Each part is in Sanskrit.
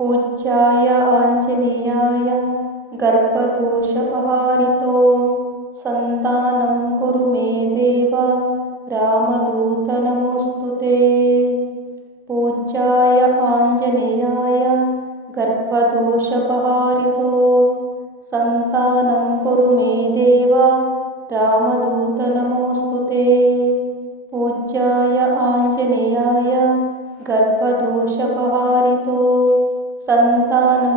पूज्याय आञ्जनेयाय गर्भदोषपहारितो सन्तानं कुरु मे देव रामदूत नमोऽस्तु ते। पूज्याय आञ्जनेयाय गर्भदोषपहारितो सन्तानं कुरु मे देव रामदूत नमोऽस्तु ते। पूज्याय आञ्जनेयाय गर्भदोषपहारितो सन्तानं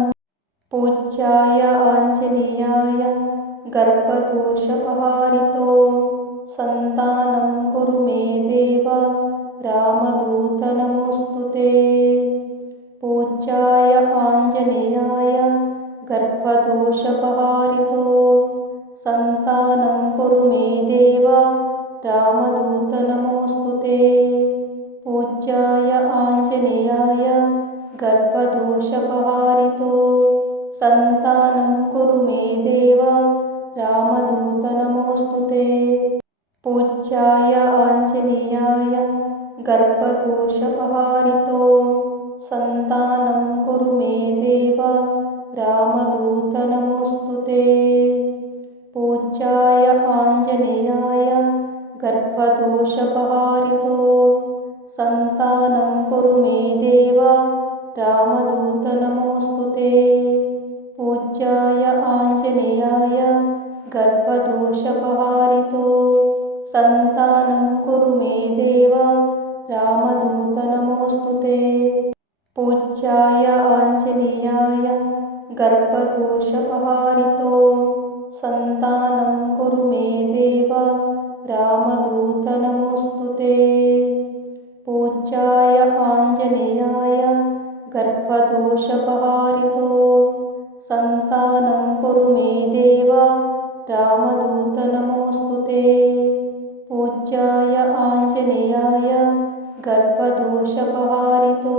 पूज्याय आञ्जनेयाय गर्भदोषपहारितो सन्तानं कुरु मे देव रामदूत नमोऽस्तु ते। पूज्याय आञ्जनेयाय गर्भदोषपहारितो सन्तानं कुरु मे देव रामदूत नमोऽस्तु ते। पूज्याय आञ्जनेयाय गर्भदोषपहारितो सन्तानं कुरु मे देव रामदूत नमोऽस्तु ते। पूज्याय आञ्जनेयाय गर्भदोषपहारितो सन्तानं कुरु मे देव रामदूत नमोऽस्तु ते। पूज्याय आञ्जनेयाय गर्भदोषपहारितो सन्तानं कुरु मे देव रामदूत नमोऽस्तु ते। पूज्याय आञ्जनेयाय गर्भदोषपहारितो सन्तानं कुरु मे देव रामदूत नमोऽस्तु ते। पूज्याय आञ्जनेयाय गर्भदोषपहारितो सन्तानं कुरु मे देव रामदूत नमोऽस्तु ते। पूज्याय आञ्जनेयाय गर्भदोषपहारितो सन्तानं कुरु मे देव रामदूत नमोऽस्तु ते। पूज्याय आञ्जनेयाय गर्भदोषपहारितो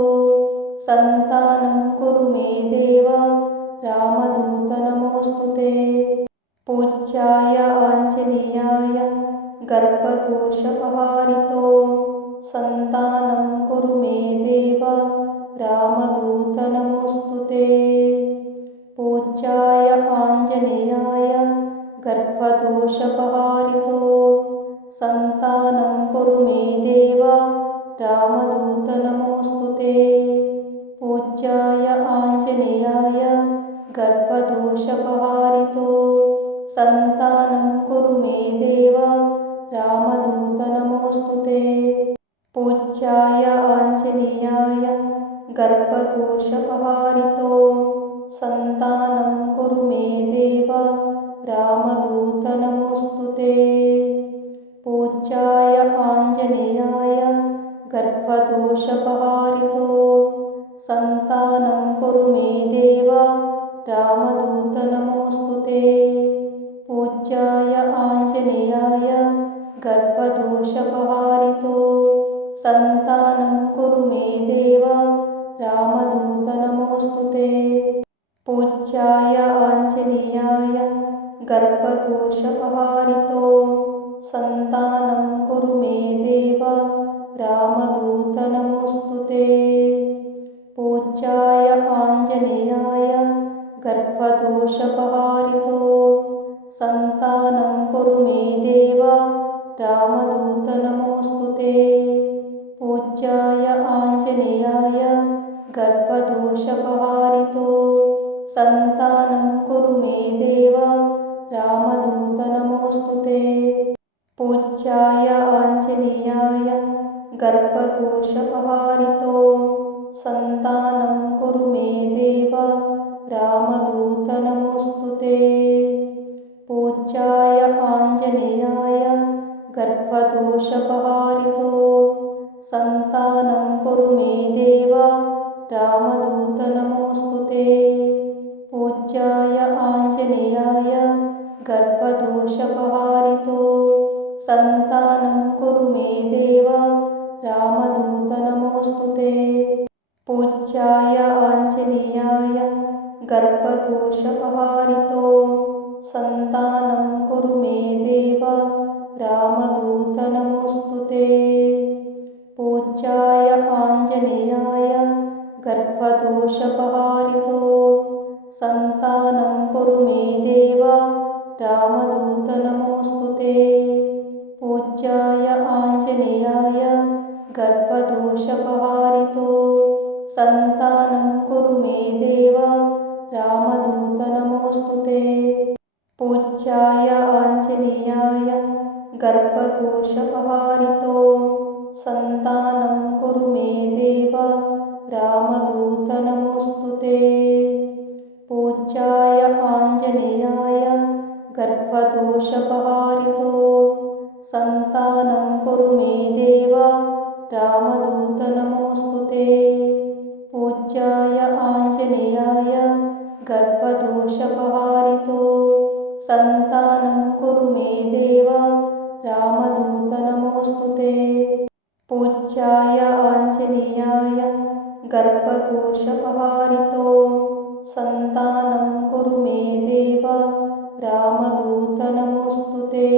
सन्तानं कुरु मे देव रामदूत नमोऽस्तु ते। पूज्याय आञ्जनेयाय गर्भदोषपहारितो सन्तानं कुरु मे देव रामदूत नमोऽस्तु ते। पूज्याय आञ्जनेयाय गर्भदोषपहारितो सन्तानं कुरु मे देव रामदूत नमोऽस्तु ते। पूज्याय आञ्जनेयाय गर्भदोषपहारितो सन्तानं कुरु मे देव रामदूत नमोऽस्तु ते। पूज्याय आञ्जनेयाय गर्भदोषपहारितो सन्तानं कुरु मे देव रामदूत नमोऽस्तु ते। पूज्याय आञ्जनेयाय गर्भदोषपहारितो सन्तानं कुरु मे देव रामदूत नमोऽस्तु ते। पूज्याय आञ्जनेयाय गर्भदोषपहारितो सन्तानं कुरु मे देव रामदूत नमोऽस्तु ते। पूज्याय आञ्जनेयाय गर्भदोषपहारितो सन्तानं कुरु मे देव रामदूत नमोऽस्तु ते। पूज्याय आञ्जनेयाय गर्भदोषपहारितो सन्तानं कुरु मे देव रामदूत नमोऽस्तु ते। पूज्याय आञ्जनेयाय गर्भदोषपहारितो सन्तानं कुरु मे देव रामदूत नमोऽस्तु ते। पूज्याय आञ्जनेयाय गर्भदोषपहारितो सन्तानं कुरु मे देव रामदूत नमोऽस्तु ते। पूज्याय आञ्जनेयाय गर्भदोषपहारितो सन्तानं कुरु मे देव रामदूत नमोऽस्तु ते। पूज्याय आञ्जनेयाय गर्भदोषपहारितो सन्तानं कुरु मे देव रामदूत नमोऽस्तु ते। पूज्याय आञ्जनेयाय गर्भदोषपहारितो सन्तानं कुरु मे देव रामदूत नमोऽस्तु ते। पूज्याय आञ्जनेयाय गर्भदोषपहारितो सन्तानं कुरु मे देव रामदूत नमोऽस्तु ते पूज्याय आञ्जनेयाय गर्भदोषपहारितो सन्तानं कुरु मे देव रामदूत नमोऽस्तु ते पूज्याय आञ्जनेयाय गर्भदोषपहारितो सन्तानं कुरु मे देव रामदूत नमोऽस्तु ते पूज्याय आञ्जनेयाय गर्भदोषपहारितो सन्तानं कुरु मे देव रामदूत नमोऽस्तु ते पूज्याय आञ्जनेयाय गर्भदोषपहारितो सन्तानं कुरु मे देव रामदूत नमोऽस्तु ते पूज्याय आञ्जनेयाय गर्भदोषपहारितो सन्तानं कुरु मे देव रामदूत नमोऽस्तु ते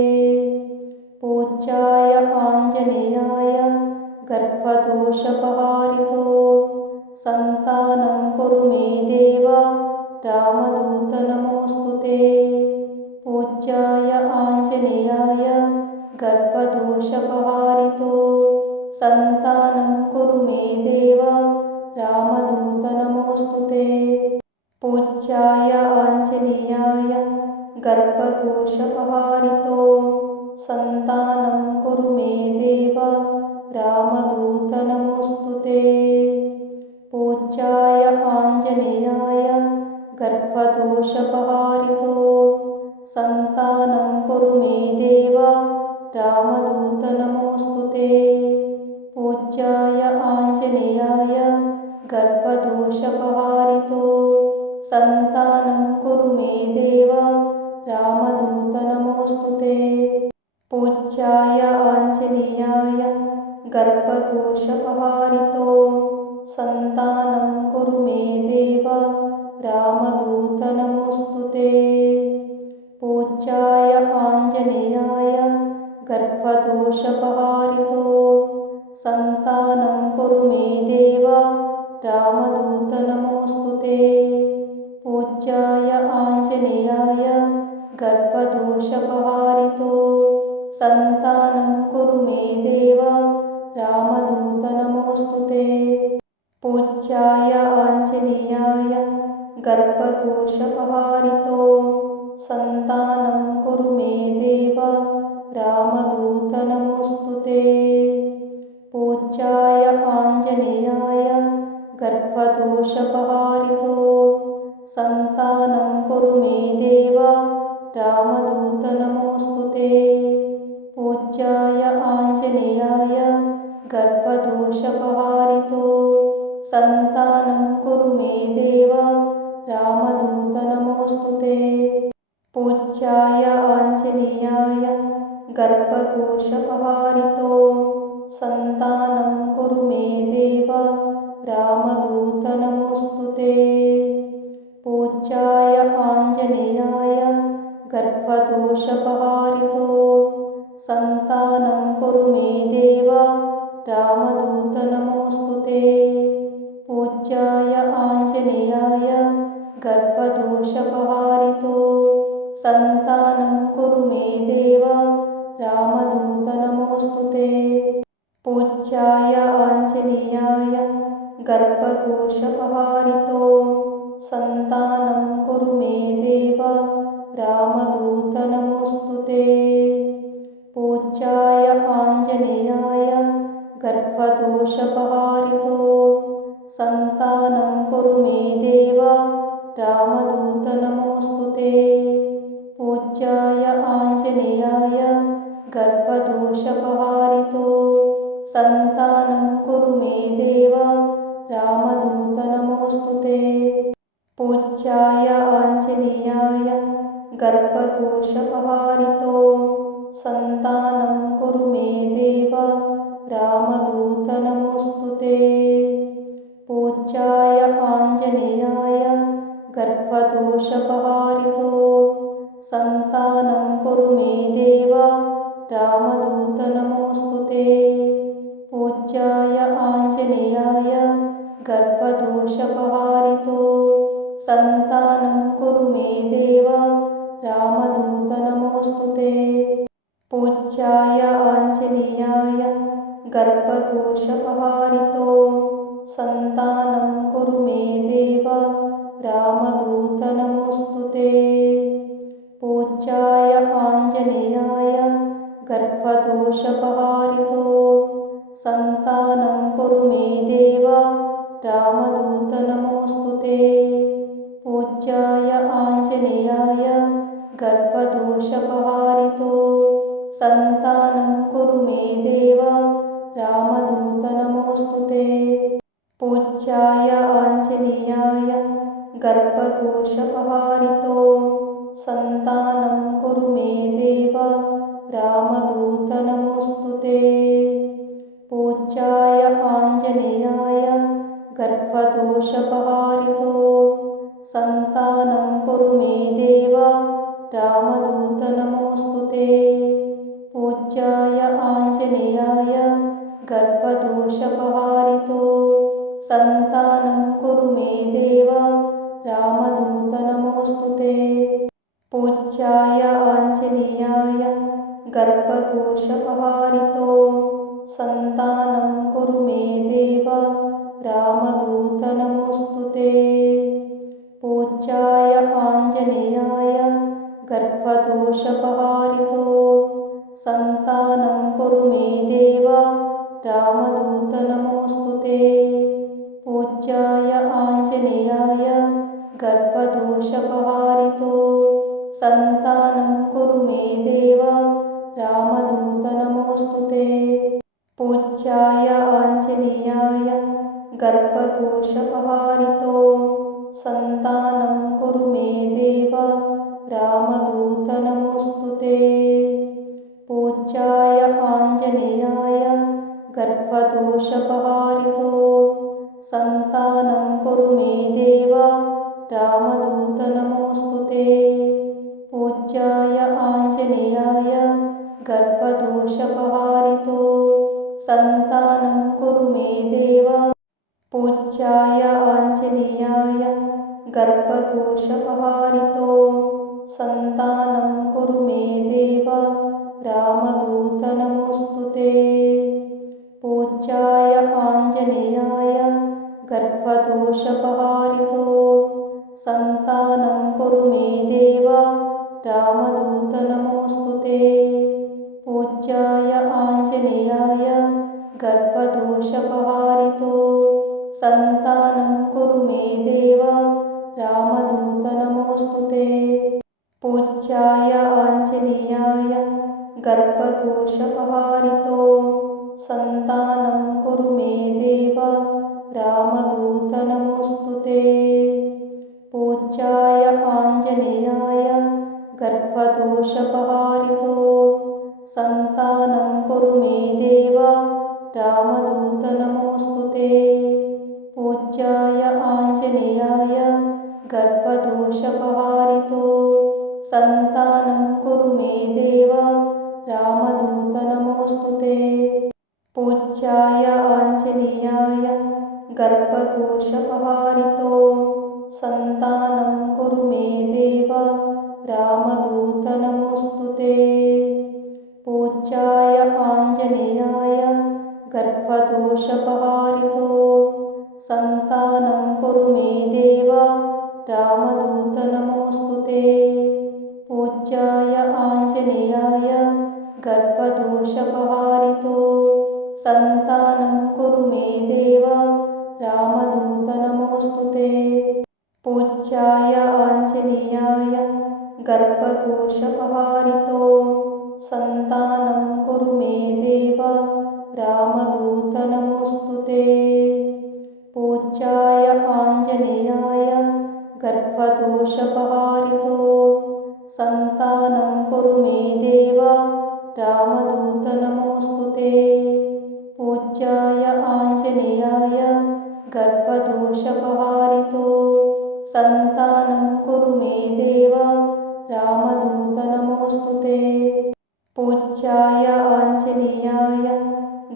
पूज्याय आञ्जनेयाय गर्भदोषपहारितो सन्तानं कुरु मे देव रामदूत नमोऽस्तु ते पूज्याय आञ्जनेयाय गर्भदोषपहारितो सन्तानं कुरु मे देव रामदूत नमोऽस्तु ते पूज्याय आञ्जनेयाय गर्भदोषपहारितो सन्तानं कुरु मे देव रामदूत नमोऽस्तु ते पूज्याय आञ्जनेयाय गर्भदोषपहारितो सन्तानं कुरु मे देव रामदूत नमोऽस्तु ते पूज्याय आञ्जनेयाय गर्भदोषपहारितो सन्तानं कुरु मे देव रामदूत नमोऽस्तु ते पूज्याय आञ्जनेयाय गर्भदोषपहारितो सन्तानं कुरु मे देव रामदूत नमोऽस्तु ते पूज्याय आञ्जनेयाय गर्भदोषपहारितो सन्तानं कुरु मे देव रामदूत नमोऽस्तु ते पूज्याय आञ्जनेयाय गर्भदोषपहारितो सन्तानं कुरु मे देव रामदूत नमोऽस्तु ते पूज्याय आञ्जनेयाय गर्भदोषपहारितो सन्तानं कुरु मे देव रामदूत नमोऽस्तु ते पूज्याय आञ्जनेयाय गर्भदोषपहारितो सन्तानं कुरु मे देव रामदूत नमोऽस्तु ते पूज्याय आञ्जनेयाय गर्भदोषपहारितो सन्तानं कुरु मे देव रामदूत नमोऽस्तु ते पूज्याय आञ्जनेयाय गर्भदोषपहारितो सन्तानं कुरु मे देव रामदूत नमोऽस्तु ते पूज्याय आञ्जनेयाय गर्भदोषपहारितो सन्तानं कुरु मे देव रामदूत नमोऽस्तु ते पूज्याय आञ्जनेयाय गर्भदोषपहारितो सन्तानं कुरु मे देव रामदूत नमोऽस्तु ते पूज्याय आञ्जनेयाय गर्भदोषपहारितो सन्तानं कुरु मे देव रामदूत नमोऽस्तु ते पूज्याय आञ्जनेयाय गर्भदोषपहारितो सन्तानं कुरु मे देव रामदूत नमोऽस्तु ते पूज्याय आञ्जनेयाय गर्भदोषपहारितो सन्तानं कुरु मे देव रामदूत नमोऽस्तु ते पूज्याय आञ्जनेयाय गर्भदोषपहारितो सन्तानं कुरु मे देव रामदूत नमोऽस्तु ते पूज्याय आञ्जनेयाय गर्भदोषपहारितो सन्तानं कुरु मे देव रामदूत नमोऽस्तु ते पूज्याय आञ्जनेयाय गर्भदोषपहारितो सन्तानं कुरु मे देव रामदूत नमोऽस्तु ते। पूज्याय आञ्जनेयाय गर्भदोषपहारितो सन्तानं कुरु मे देव रामदूत नमोऽस्तु ते। पूज्याय आञ्जनेयाय गर्भदोषपहारितो सन्तानं कुरु मे देव रामदूत नमोऽस्तु ते। पूज्याय आञ्जनेयाय गर्भदोषपहारितो सन्तानं कुरु मे देव रामदूत नमोऽस्तु ते। पूज्याय आञ्जनेयाय गर्भदोषपहारितो सन्तानं कुरु मे देव रामदूत नमोऽस्तु ते। पूज्याय आञ्जनेयाय गर्भदोषपहारितो सन्तानं कुरु मे देव रामदूत नमोऽस्तु ते। पूज्याय आञ्जनेयाय गर्भदोषपहारितो सन्तानं कुरु मे देव रामदूत नमोऽस्तु ते। पूज्याय आञ्जनेयाय गर्भदोषपहारितो सन्तानं कुरु मे देव रामदूत नमोऽस्तु ते। पूज्याय आञ्जनेयाय गर्भदोषपहारितो सन्तानं कुरु मे देव रामदूत नमोऽस्तु ते। पूज्याय आञ्जनेयाय गर्भदोषपहारितो सन्तानं कुरु मे देव रामदूत नमोऽस्तु ते। पूज्याय आञ्जनेयाय गर्भदोषपहारितो सन्तानं कुरु मे देव रामदूत नमोऽस्तु ते। पूज्याय आञ्जनेयाय गर्भदोषपहारितो सन्तानं कुरु मे देव रामदूत नमोऽस्तु ते। पूज्याय आञ्जनेयाय गर्भदोषपहारितो सन्तानं कुरु मे देव। पूज्याय आञ्जनेयाय गर्भदोषपहारितो सन्तानं कुरु मे देव रामदूत नमोऽस्तु ते। पूज्याय आञ्जनेयाय गर्भदोषपहारितो सन्तानं कुरु मे देव रामदूत नमोऽस्तु ते। पूज्याय आञ्जनेयाय गर्भदोषपहारितो सन्तानं कुरु मे देव रामदूत नमोऽस्तु ते। पूज्याय आञ्जनेयाय गर्भदोषपहारितो सन्तानं कुरु मे देव रामदूत नमोऽस्तु ते। पूज्याय आञ्जनेयाय गर्भदोषपहारितो सन्तानं कुरु मे देव रामदूत नमोऽस्तु ते। पूज्याय आञ्जनेयाय गर्भदोषपहारितो सन्तानं कुरु मे देव रामदूत नमोऽस्तु ते। पूज्याय आञ्जनेयाय गर्भदोषपहारितो सन्तानं कुरु मे देव रामदूत नमोऽस्तु ते। पूज्याय आञ्जनेयाय गर्भदोषपहारितो सन्तानं कुरु मे देव रामदूत नमोऽस्तु ते। पूज्याय आञ्जनेयाय गर्भदोषपहारितो सन्तानं कुरु मे देव रामदूत नमोऽस्तु ते। पूज्याय आञ्जनेयाय गर्भदोषपहारितो सन्तानं कुरु मे देव रामदूत नमोऽस्तु ते। पूज्याय आञ्जनेयाय गर्भदोषपहारितो सन्तानं कुरु मे देव रामदूत नमोऽस्तु ते। पूज्याय आञ्जनेयाय गर्भदोषपहारितो सन्तानं कुरु मे देव रामदूत नमोऽस्तु ते। पूज्याय आञ्जनेयाय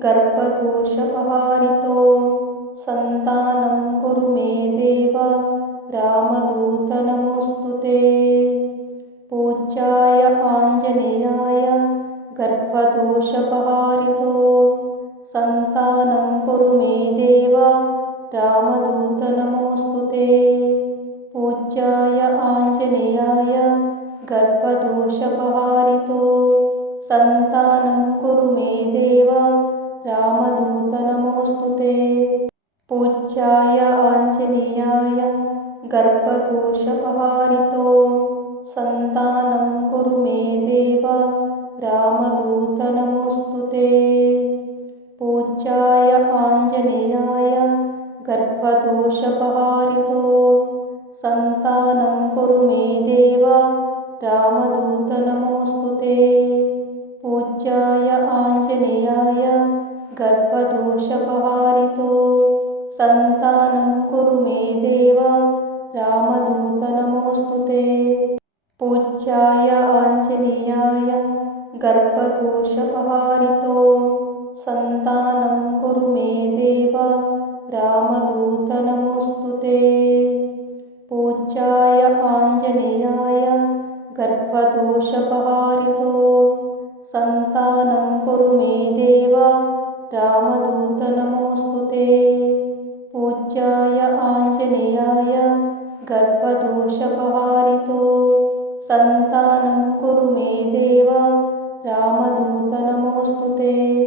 गर्भदोषपहारितो सन्तानं कुरु मे देव रामदूत नमोऽस्तु ते। पूज्याय आञ्जनेयाय गर्भदोषपहारितो सन्तानं कुरु मे देव रामदूत नमोऽस्तु ते। पूज्याय आञ्जनेयाय गर्भदोषपहारितो सन्तानं कुरु मे देव रामदूत नमोऽस्तु ते। पूज्याय आञ्जनेयाय गर्भदोषपहारितो सन्तानं कुरु मे देव रामदूत नमोऽस्तु ते। पूज्याय आञ्जनेयाय गर्भदोषपहारितो सन्तानं कुरु मे देव रामदूत नमोऽस्तु ते। पूज्याय आञ्जनेयाय गर्भदोषपहारितो सन्तानं कुरु मे देव रामदूत नमोऽस्तु ते। पूज्याय आञ्जनेयाय गर्भदोषपहारितो सन्तानं कुरु मे देव रामदूत नमोऽस्तु ते। पूज्याय आञ्जनेयाय गर्भदोषपहारितो सन्तानं कुरु मे देव रामदूत नमोऽस्तु ते। पूज्याय आञ्जनेयाय गर्भदोषपहारितो सन्तानं कुरु मे देव रामदूत नमोऽस्तु ते।